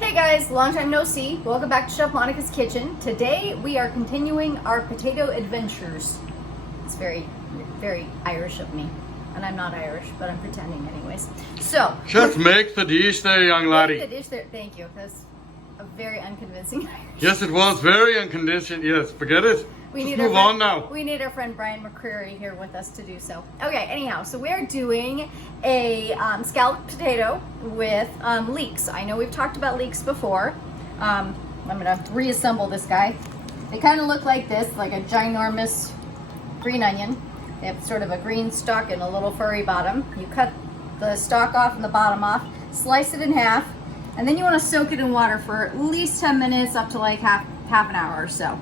Hey guys, long time no see. Welcome back to Chef Monica's Kitchen. Today we are continuing our potato adventures. It's very Irish of me. And I'm not Irish, but I'm pretending anyways. So, just make the dish there, young laddie. Make the dish there. Thank you. That's a very unconvincing Irish. Yes, it was very unconditioned. Yes, forget it. Just move on now. We need our friend Brian McCreary here with us to do so. Okay, anyhow, so we're doing a scalloped potato with leeks. I know we've talked about leeks before. I'm gonna reassemble this guy. They kind of look like this, like a ginormous green onion. They have sort of a green stalk and a little furry bottom. You cut the stalk off and the bottom off, slice it in half, and then you want to soak it in water for at least 10 minutes up to like half an hour or so.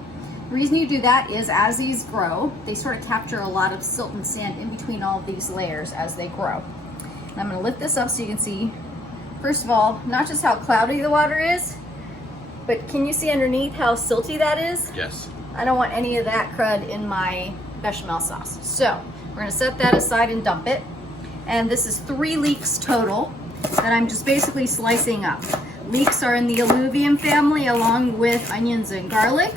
The reason you do that is as these grow, they sort of capture a lot of silt and sand in between all of these layers as they grow. And I'm going to lift this up so you can see, first of all, not just how cloudy the water is, but can you see underneath how silty that is? Yes. I don't want any of that crud in my bechamel sauce. So we're going to set that aside and dump it. And this is 3 leeks total that I'm just basically slicing up. Leeks are in the alluvium family along with onions and garlic.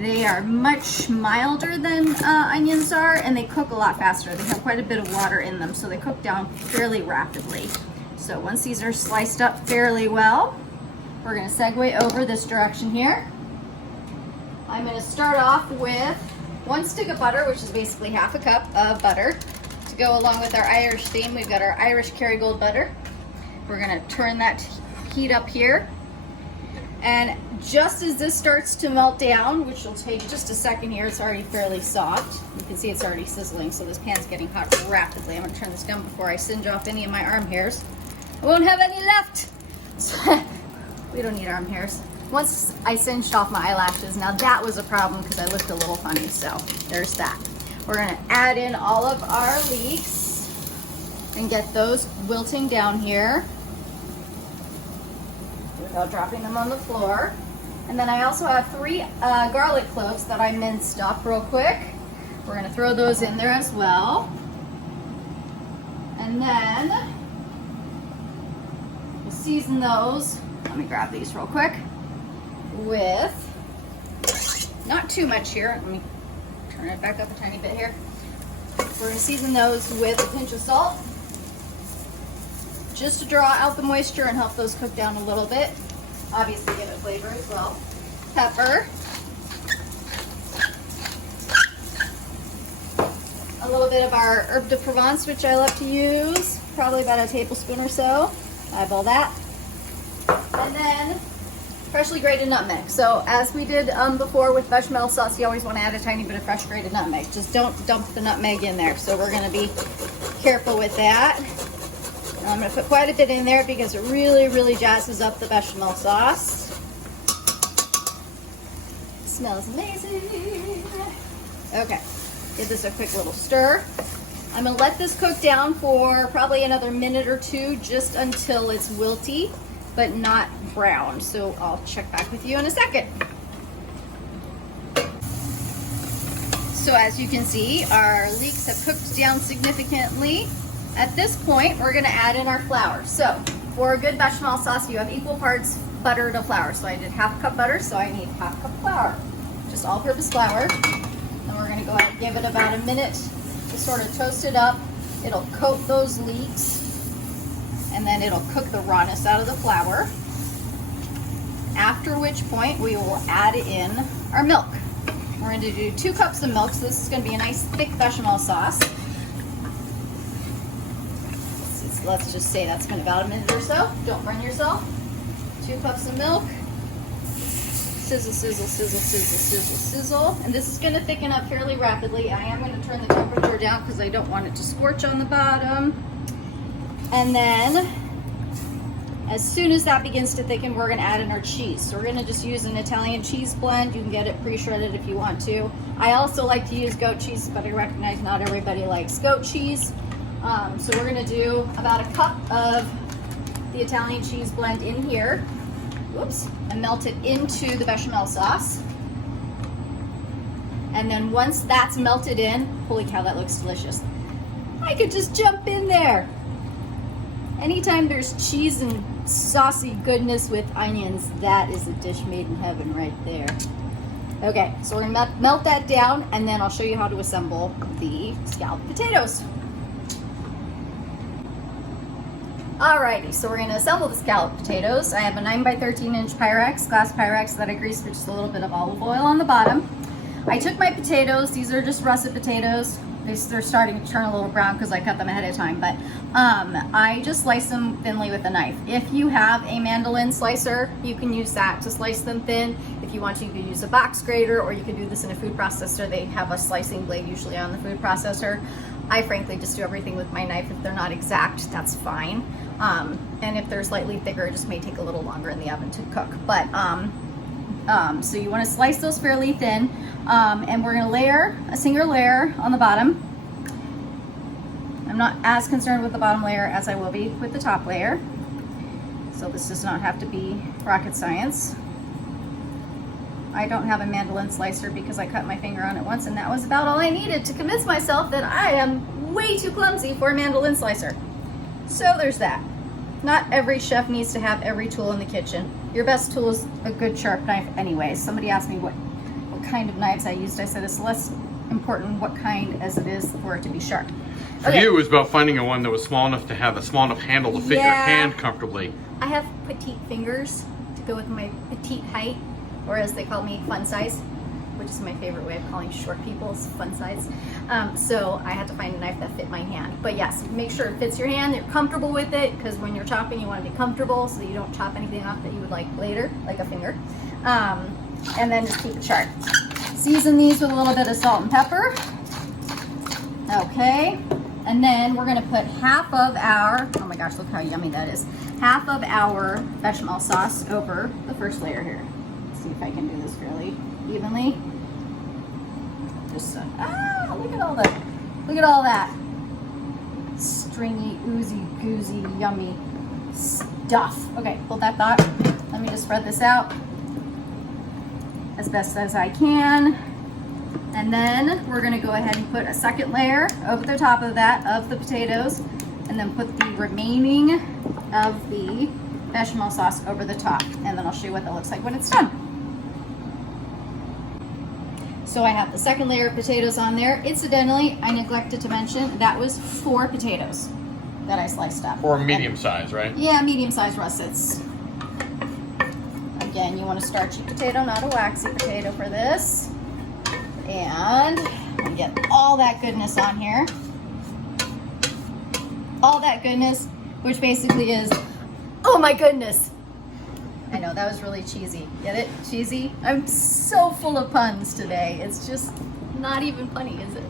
They are much milder than onions are, and they cook a lot faster. They have quite a bit of water in them, so they cook down fairly rapidly. So once these are sliced up fairly well, we're going to segue over this direction here. I'm going to start off with 1 stick of butter, which is basically half a cup of butter. To go along with our Irish theme, we've got our Irish Kerrygold butter. We're going to turn that heat up here. And just as this starts to melt down, which will take just a second here, it's already fairly soft. You can see it's already sizzling, so this pan's getting hot rapidly. I'm going to turn this down before I singe off any of my arm hairs. I won't have any left. We don't need arm hairs. Once I singed off my eyelashes, now that was a problem because I looked a little funny, so there's that. We're going to add in all of our leeks and get those wilting down here without dropping them on the floor. And then I also have 3 garlic cloves that I minced up real quick. We're going to throw those in there as well. And then we'll season those. Let me grab these real quick with, not too much here. Let me turn it back up a tiny bit here. We're going to season those with a pinch of salt, just to draw out the moisture and help those cook down a little bit. Obviously give it flavor as well. Pepper. A little bit of our herb de Provence, which I love to use. Probably about a tablespoon or so. Eyeball that. And then freshly grated nutmeg. So as we did before with bechamel sauce, you always want to add a tiny bit of fresh grated nutmeg. Just don't dump the nutmeg in there. So we're going to be careful with that. I'm going to put quite a bit in there because it really jazzes up the bechamel sauce. It smells amazing. Okay, give this a quick little stir. I'm going to let this cook down for probably another minute or 2, just until it's wilty, but not brown. So I'll check back with you in a second. So as you can see, our leeks have cooked down significantly. At this point, we're going to add in our flour. So for a good bechamel sauce, you have equal parts butter to flour. So I did half cup butter, so I need half cup flour. Just all-purpose flour. And we're going to go ahead and give it about a minute to sort of toast it up. It'll coat those leeks, and then it'll cook the rawness out of the flour. After which point, we will add in our milk. We're going to do 2 cups of milk, so this is going to be a nice thick bechamel sauce. Let's just say that's been about a minute or so. Don't burn yourself. 2 cups of milk. Sizzle, sizzle, sizzle, sizzle, sizzle, sizzle. And this is going to thicken up fairly rapidly. I am going to turn the temperature down because I don't want it to scorch on the bottom. And then, as soon as that begins to thicken, we're going to add in our cheese. So we're going to just use an Italian cheese blend. You can get it pre-shredded if you want to. I also like to use goat cheese, but I recognize not everybody likes goat cheese. So we're going to do about a cup of the Italian cheese blend in here. Whoops. And melt it into the bechamel sauce. And then once that's melted in, holy cow, that looks delicious. I could just jump in there Anytime there's cheese and saucy goodness with onions, that is a dish made in heaven right there. Okay, so we're gonna melt that down, and then I'll show you how to assemble the scalloped potatoes. Alrighty, so we're gonna assemble the scalloped potatoes. I have a 9 by 13 inch Pyrex, glass Pyrex that I greased with just a little bit of olive oil on the bottom. I took my potatoes, these are just russet potatoes. They're starting to turn a little brown because I cut them ahead of time, but I just slice them thinly with a knife. If you have a mandolin slicer, you can use that to slice them thin. If you want to, you can use a box grater, or you can do this in a food processor. They have a slicing blade usually on the food processor. I frankly just do everything with my knife. If they're not exact, that's fine. And if they're slightly thicker, it just may take a little longer in the oven to cook. But so you want to slice those fairly thin, and we're going to layer a single layer on the bottom. I'm not as concerned with the bottom layer as I will be with the top layer, so this does not have to be rocket science. I don't have a mandolin slicer because I cut my finger on it once, and that was about all I needed to convince myself that I am way too clumsy for a mandolin slicer. So there's that. Not every chef needs to have every tool in the kitchen. Your best tool is a good sharp knife anyway. Somebody asked me what kind of knives I used. I said it's less important what kind as it is for it to be sharp. For you, it was about finding a one that was small enough to have a small enough handle to fit your hand comfortably. I have petite fingers to go with my petite height, or as they call me, fun size, which is my favorite way of calling short people's fun size. So I had to find a knife that fit my hand. But yes, make sure it fits your hand, you're comfortable with it, because when you're chopping, you want to be comfortable so that you don't chop anything off that you would like later, like a finger. And then just keep it sharp. Season these with a little bit of salt and pepper. Okay, and then we're gonna put half of our, oh my gosh, look how yummy that is, half of our bechamel sauce over the first layer here. Let's see if I can do this fairly evenly. Just look at all that stringy, oozy, goozy, yummy stuff. Okay, hold that thought. Let me just spread this out as best as I can. And then we're gonna go ahead and put a second layer over the top of that of the potatoes, and then put the remaining of the bechamel sauce over the top. And then I'll show you what that looks like when it's done. So I have the second layer of potatoes on there. Incidentally, I neglected to mention that was 4 potatoes that I sliced up. Or medium size, right? Yeah, medium sized russets. Again, you want a starchy potato, not a waxy potato for this. And get all that goodness on here. All that goodness, which basically is, oh my goodness. I know, that was really cheesy. Get it? Cheesy? I'm so full of puns today. It's just not even funny, is it?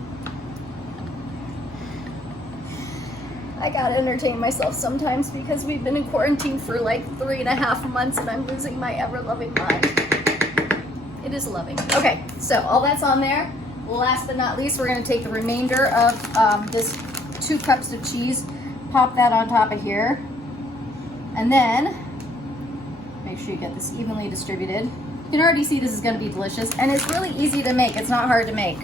I gotta entertain myself sometimes because we've been in quarantine for like 3.5 months and I'm losing my ever-loving mind. It is loving. Okay, so all that's on there. Last but not least, we're gonna take the remainder of this 2 cups of cheese, pop that on top of here, and then make sure you get this evenly distributed. You can already see this is gonna be delicious, and it's really easy to make. It's not hard to make.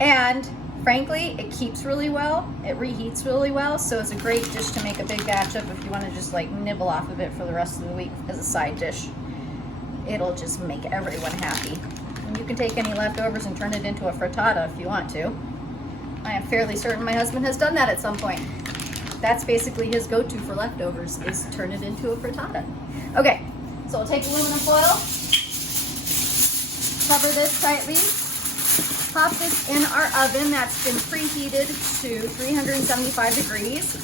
And frankly, it keeps really well. It reheats really well, so it's a great dish to make a big batch of if you wanna just like nibble off of it for the rest of the week as a side dish. It'll just make everyone happy. And you can take any leftovers and turn it into a frittata if you want to. I am fairly certain my husband has done that at some point. That's basically his go-to for leftovers, is turn it into a frittata. Okay, so we'll take aluminum foil, cover this tightly, pop this in our oven that's been preheated to 375 degrees.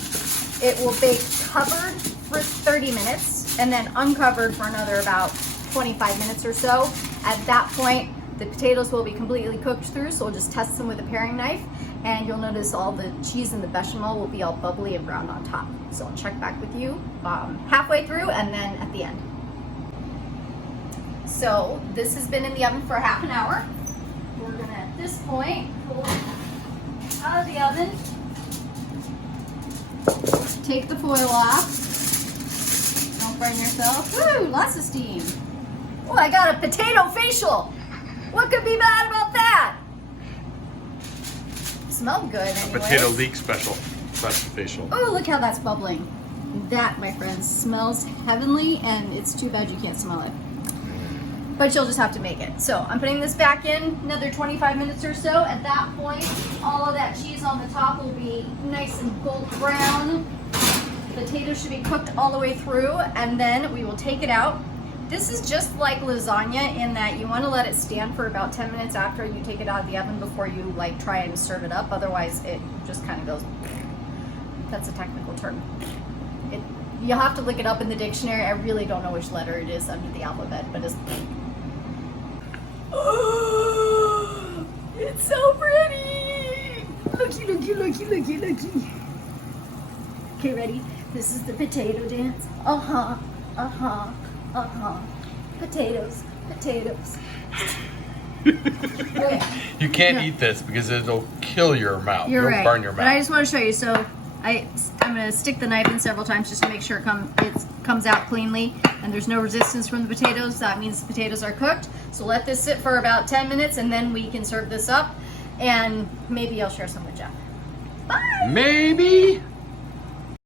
It will bake covered for 30 minutes and then uncovered for another about 25 minutes or so. At that point, the potatoes will be completely cooked through, so we'll just test them with a paring knife, and you'll notice all the cheese and the bechamel will be all bubbly and browned on top. So I'll check back with you halfway through and then at the end. So this has been in the oven for half an hour. We're gonna, at this point, pull it out of the oven, take the foil off. Don't burn yourself. Woo, lots of steam. Oh, I got a potato facial. What could be bad about that? Smelled good anyway. Potato leek special facial. Oh, look how that's bubbling. That, my friends, smells heavenly, and it's too bad you can't smell it. But you'll just have to make it. So I'm putting this back in another 25 minutes or so. At that point, all of that cheese on the top will be nice and gold brown. Potatoes should be cooked all the way through, and then we will take it out. This is just like lasagna in that you want to let it stand for about 10 minutes after you take it out of the oven before you like try and serve it up. Otherwise, it just kind of goes. That's a technical term. You'll have to look it up in the dictionary. I really don't know which letter it is under the alphabet, but it's. Oh, it's so pretty! Looky, looky, looky, looky, looky. Okay, ready? This is the potato dance. Uh-huh, uh-huh, uh-huh. Potatoes, potatoes. You can't eat this because it'll kill your mouth. You're It'll right. burn your mouth. But I just want to show you. So I'm going to stick the knife in several times just to make sure it comes out cleanly and there's no resistance from the potatoes. That means the potatoes are cooked. So let this sit for about 10 minutes and then we can serve this up. And maybe I'll share some with Jeff. Bye! Maybe.